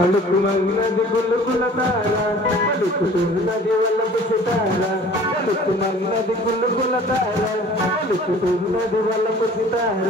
పలుకుమన్నది గుల్లుకుల తార పలుకుతున్నది వల్లపు సితార పలుకుమన్నది గుల్లుకుల తార పలుకుతున్నది వల్లపు సితార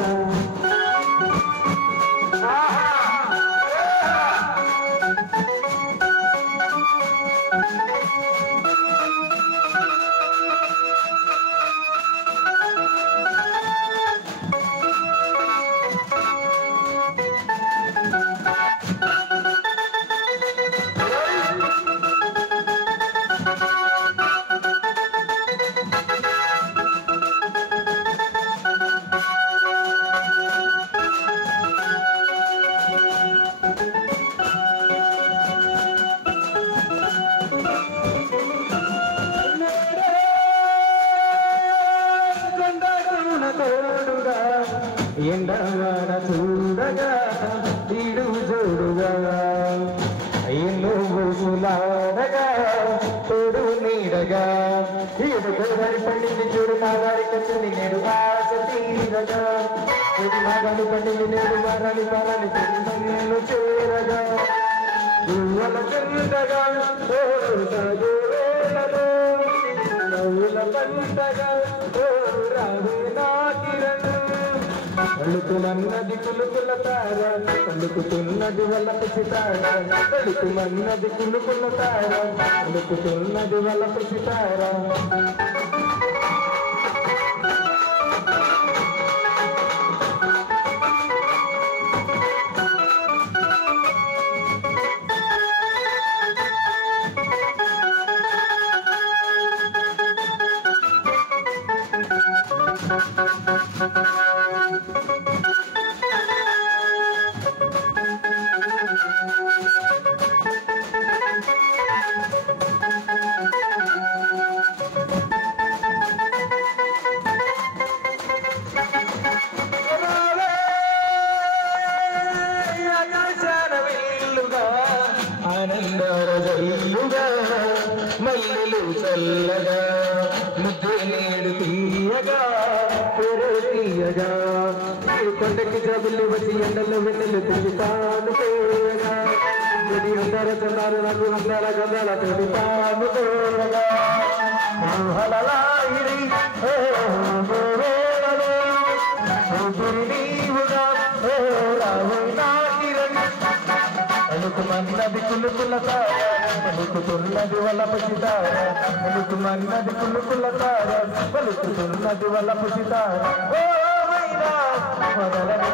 ఎండవాడ చూడగా ఈడు జోడుగా ఎన్నో ఊసులాడగా తోడు నీడగా ఈడు గోదారి పండింది చూడు మాగారి కచ్చింది నేడు ఆశ తీరగా ఇది మాగాని పండింది నేడు మారాలి మారాలి నేను చేరగా నువ్వుల చెందగా నవ్వుల పంటగా రాహు నా కిరణ్ పలుకుమన్నది కులుకుల తార పలుకుతున్నది వల్లపు సితార పలుకుమన్నది కులుకుల తార పలుకుతున్నది వల్లపు సితార ఆనందరజల్లుగా మల్లెలు చల్లగా ముద్దు నీడు తీయగా పేరు తీయగా కొండకి జబుల్లి వచ్చి ఎండలు వెన్నెలు తిరుగుతాను పేరగా ఇది అందర చందాలు నాకు అందర గంధాల తిరుగుతాను పేరగా నీవుగా పలుకుమన్నది కులుకుల తార పలుకుతున్నది వల్లపు సితార పలుకుమన్నది కులుకుల తార పలుకుతున్నది వల్లపు సితార ఓ మైనా మొదలైనా